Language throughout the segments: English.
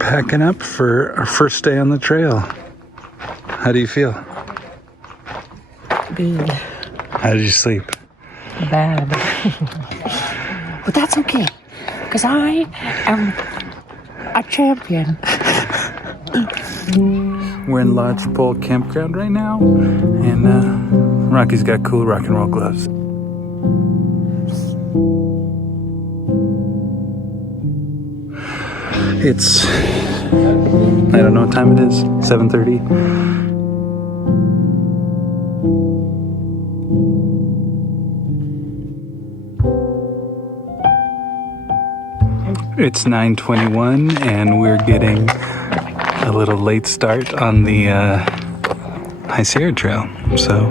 Packing up for our first day on the trail. How do you feel? Good. How did you sleep? Bad. But that's okay, because I am a champion. We're in Lodgepole Campground right now, and Rocky's got cool rock and roll gloves. It's, I don't know what time it is, 7:30. It's 9:21 and we're getting a little late start on the High Sierra Trail. So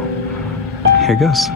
here goes.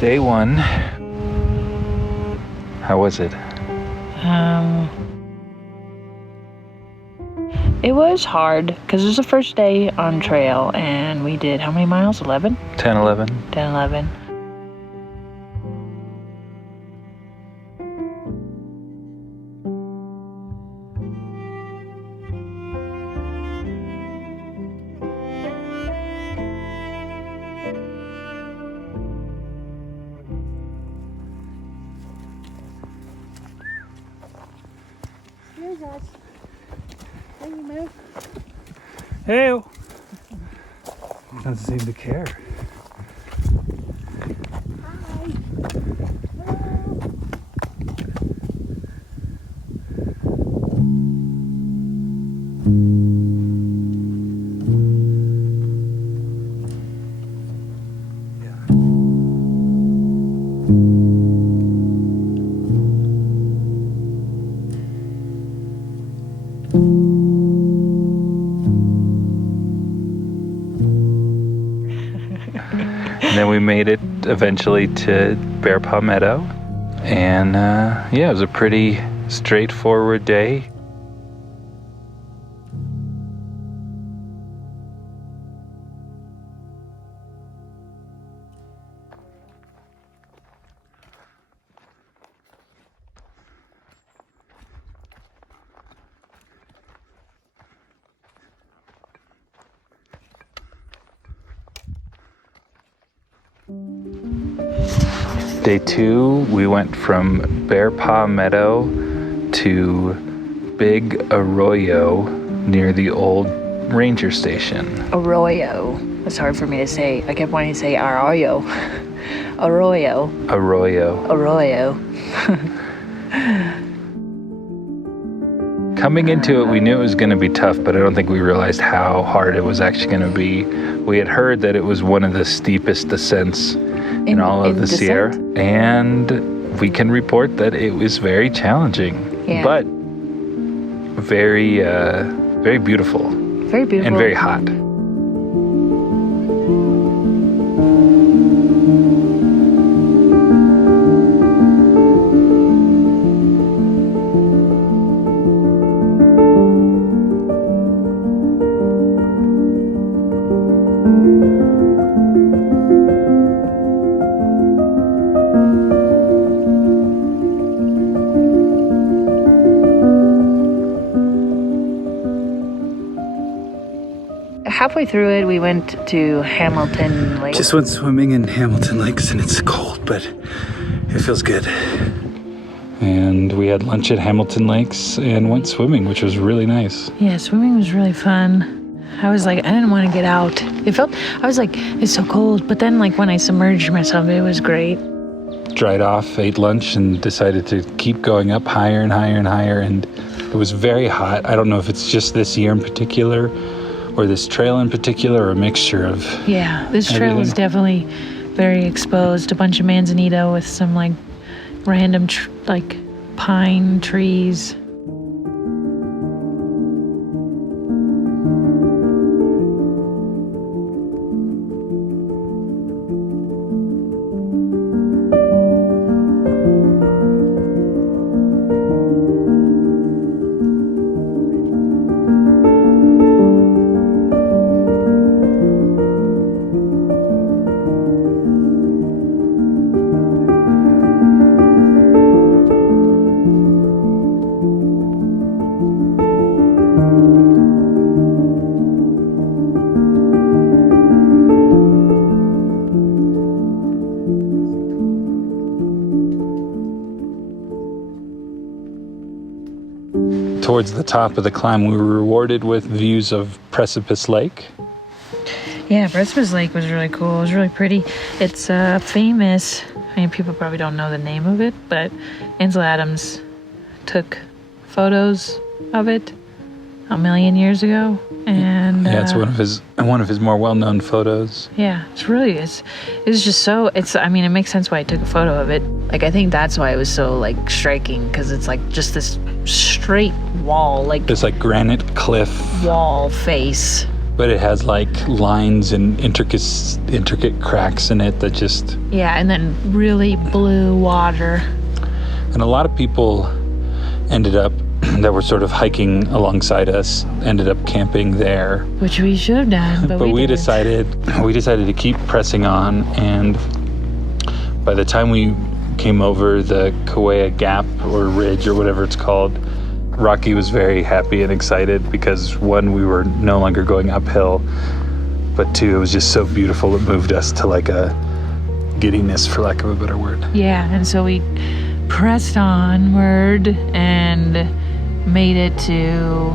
Day one. How was it? It was hard because it was the first day on trail, and we did how many miles? 11? 10, 11. 10, 11. Hey! Doesn't seem to care. And then we made it eventually to Bearpaw Meadow. And yeah, it was a pretty straightforward day. Day two, we went from Bearpaw Meadow to Big Arroyo near the old ranger station. Arroyo. It's hard for me to say. I kept wanting to say Arroyo. Arroyo. Arroyo. Arroyo. Coming into it, we knew it was going to be tough, but I don't think we realized how hard it was actually going to be. We had heard that it was one of the steepest descents in all of the Sierra, and we can report that it was very challenging, but very, very beautiful. Very beautiful. And very hot. halfway through it, we went to Hamilton Lake. Just went swimming in Hamilton Lakes, and it's cold, but it feels good. And we had lunch at Hamilton Lakes and went swimming, which was really nice. Yeah, swimming was really fun. I was like, I didn't want to get out. I was like, it's so cold. But then like when I submerged myself, it was great. Dried off, ate lunch, and decided to keep going up higher and higher and higher. And it was very hot. I don't know if it's just this year in particular or this trail in particular or a mixture of Yeah, this trail is definitely very exposed. A bunch of manzanita with some like random like pine trees. Towards the top of the climb, we were rewarded with views of Precipice Lake. Yeah, Precipice Lake was really cool. It was really pretty. It's famous. I mean, people probably don't know the name of it, but Ansel Adams took photos of it a million years ago, and yeah, it's one of his more well-known photos. Yeah, it's just so. I mean, it makes sense why I took a photo of it. Like, I think that's why it was so like striking, because it's like just this straight wall, like this like granite cliff wall face. But it has like lines and intricate cracks in it that just... Yeah, and then really blue water. And a lot of people ended up, that were sort of hiking alongside us, ended up camping there. Which we should have done, but we decided to keep pressing on, and by the time we came over the Kauai Gap or Ridge or whatever it's called, Rocky was very happy and excited because, one, we were no longer going uphill, but two, it was just so beautiful it moved us to like a giddiness, for lack of a better word. Yeah, and so we pressed onward and made it to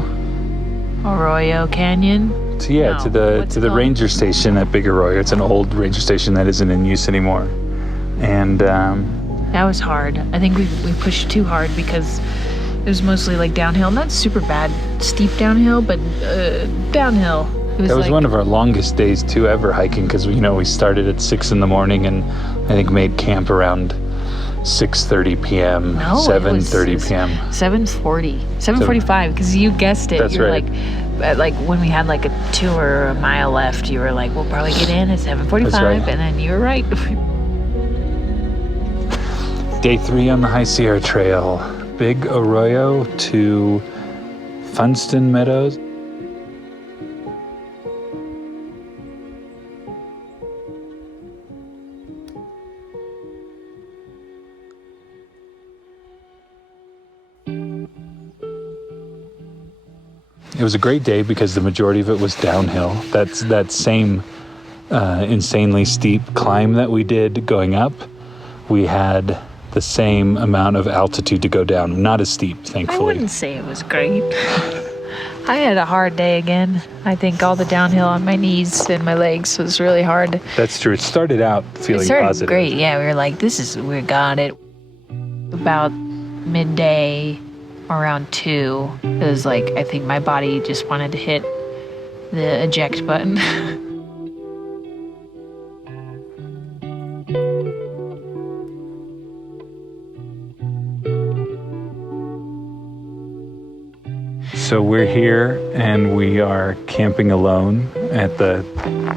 Arroyo Canyon. So yeah, to the ranger station at Big Arroyo. It's an old ranger station that isn't in use anymore. And that was hard. I think we pushed too hard because it was mostly like downhill, not super bad steep downhill, but downhill. That was one of our longest days too ever hiking, because we started at 6 a.m. and I think made camp around 6:30 p.m. 7:30 p.m. 7:45, because you guessed it. That's You're right. Like when we had like a 2 or a mile left, you were like, we'll probably get in at 7:45, right. And then you were right. Day 3 on the High Sierra Trail, Big Arroyo to Funston Meadows. It was a great day because the majority of it was downhill. That's that same insanely steep climb that we did going up. We had the same amount of altitude to go down. Not as steep, thankfully. I wouldn't say it was great. I had a hard day again. I think all the downhill on my knees and my legs was really hard. That's true. It started out feeling positive. Great. Yeah, we were like, we got it. About midday, around 2, it was like, I think my body just wanted to hit the eject button. So we're here and we are camping alone at the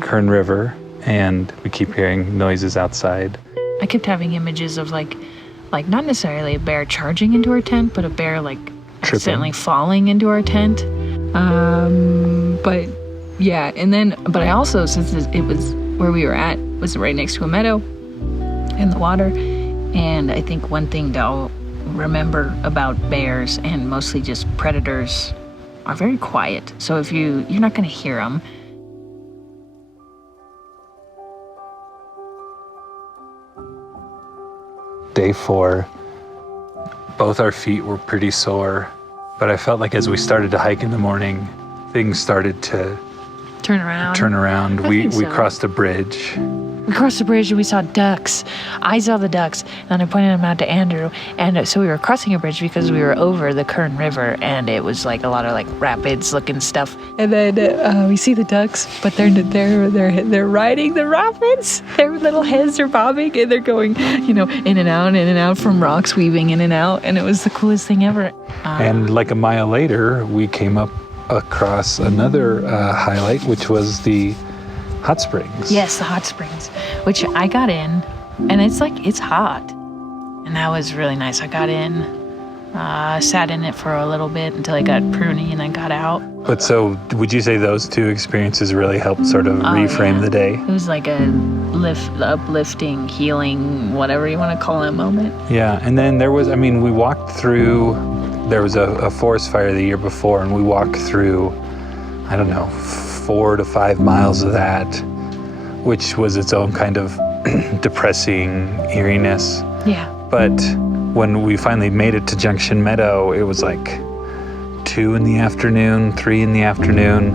Kern River, and we keep hearing noises outside. I kept having images of like not necessarily a bear charging into our tent, but a bear like accidentally falling into our tent. But yeah, but I also, since it was where we were at, was right next to a meadow in the water. And I think one thing to all remember about bears, and mostly just predators, are very quiet. So if you're not going to hear them. day 4. Both our feet were pretty sore, but I felt like as we started to hike in the morning, things started to Turn around. We crossed a bridge. We crossed the bridge and we saw ducks. I saw the ducks, and I pointed them out to Andrew. And so we were crossing a bridge because we were over the Kern River, and it was like a lot of like rapids-looking stuff. And then we see the ducks, but they're riding the rapids. Their little heads are bobbing, and they're going, in and out from rocks, weaving in and out. And it was the coolest thing ever. And like a mile later, we came up across another highlight, which was the hot springs. Yes, the hot springs, which I got in, and it's hot, and that was really nice. I got in, sat in it for a little bit until I got pruny, and then got out. But so, would you say those two experiences really helped sort of reframe the day? It was like a uplifting, healing, whatever you want to call it, moment. Yeah, and then we walked through. There was a forest fire the year before, and we walked through, 4 to 5 miles of that, which was its own kind of depressing eeriness. Yeah. But when we finally made it to Junction Meadow, it was like 2 in the afternoon, 3 in the afternoon.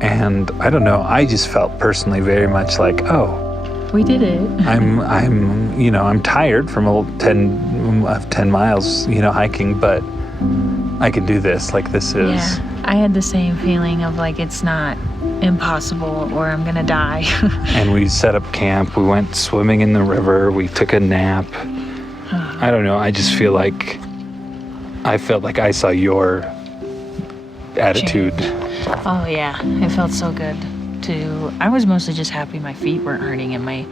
And I don't know, I just felt personally very much like, we did it. I'm tired from 10 miles, hiking, but I can do this. Like, this is... Yeah, I had the same feeling of like, it's not impossible or I'm gonna die. And we set up camp. We went swimming in the river. We took a nap. I don't know. I just feel like I felt like I saw your attitude. Oh yeah, it felt so good too. I was mostly just happy my feet weren't hurting and my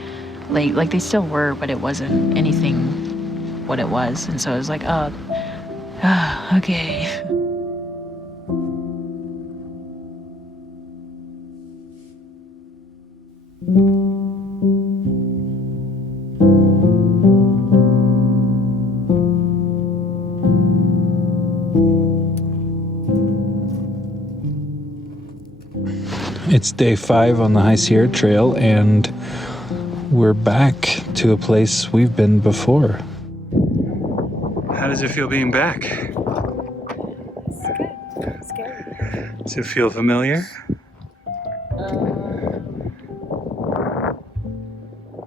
leg, like they still were, but it wasn't anything what it was. And so I was like, okay. It's day 5 on the High Sierra Trail, and we're back to a place we've been before. How does it feel being back? It's good. It's scary. Does it feel familiar?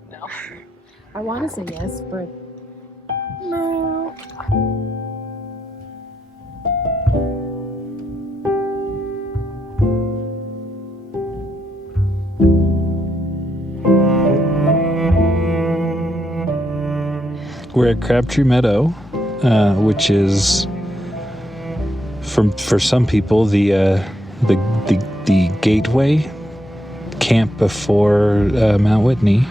No. I want to say yes, but no. We're at Crabtree Meadow, which is, for some people, the gateway camp before Mount Whitney.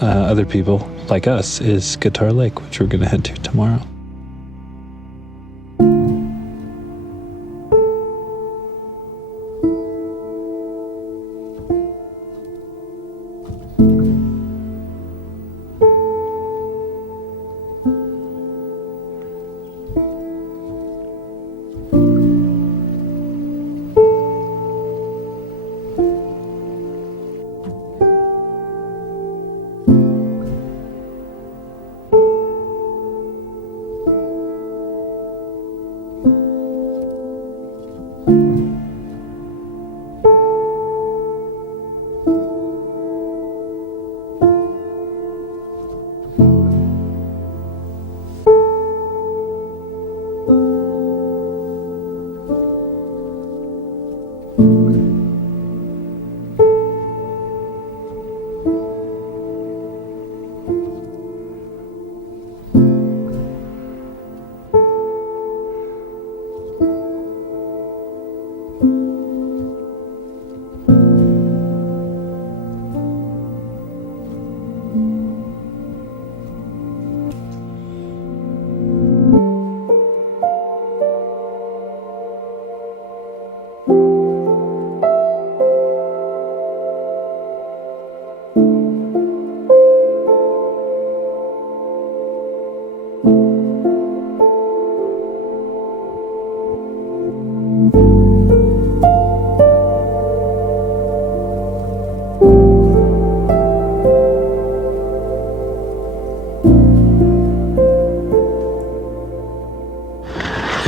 Other people, like us, is Guitar Lake, which we're going to head to tomorrow.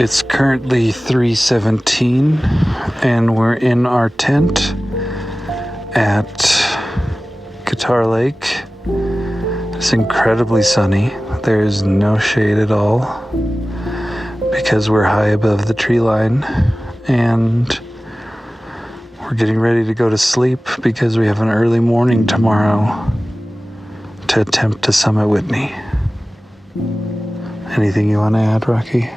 It's currently 3:17 and we're in our tent at Guitar Lake. It's incredibly sunny. There's no shade at all because we're high above the tree line, and we're getting ready to go to sleep because we have an early morning tomorrow to attempt to summit Whitney. Anything you want to add, Rocky?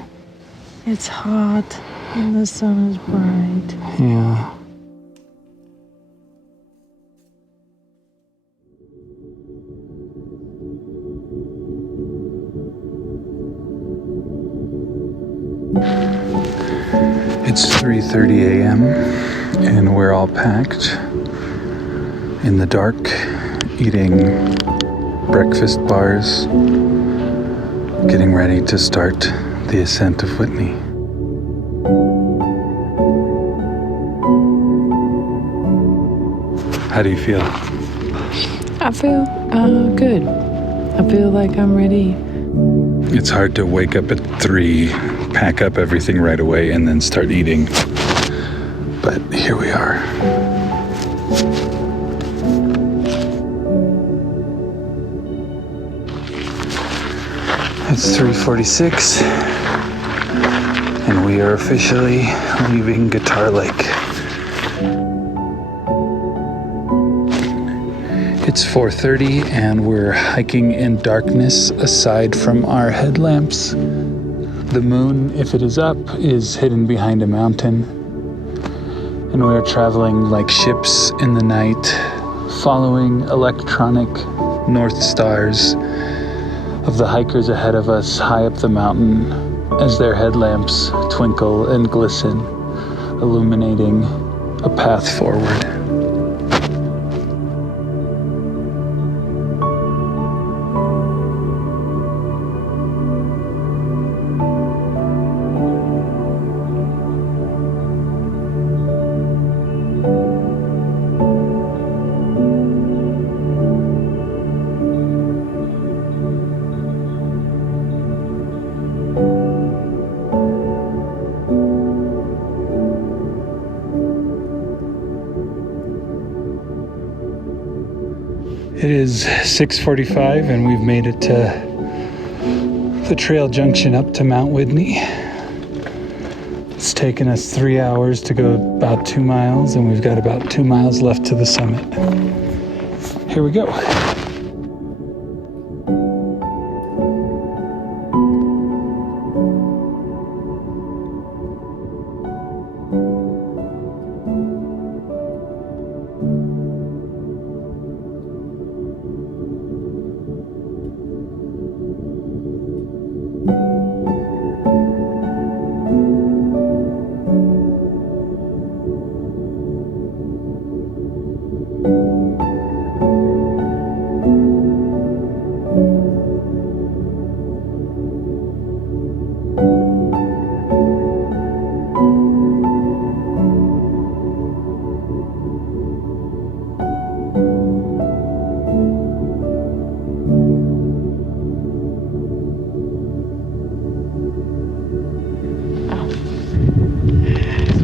It's hot and the sun is bright. Yeah. It's 3:30 a.m. and we're all packed in the dark, eating breakfast bars, getting ready to start the ascent of Whitney. How do you feel? I feel good. I feel like I'm ready. It's hard to wake up at 3, pack up everything right away, and then start eating. But here we are. It's 3:46, and we are officially leaving Guitar Lake. It's 4:30, and we're hiking in darkness aside from our headlamps. The moon, if it is up, is hidden behind a mountain, and we are traveling like ships in the night, following electronic north stars of the hikers ahead of us high up the mountain as their headlamps twinkle and glisten, illuminating a path forward. It is 6:45 and we've made it to the trail junction up to Mount Whitney. It's taken us 3 hours to go about 2 miles, and we've got about 2 miles left to the summit. Here we go.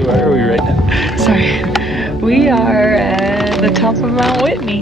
Where are we right now? Sorry. We are at the top of Mount Whitney.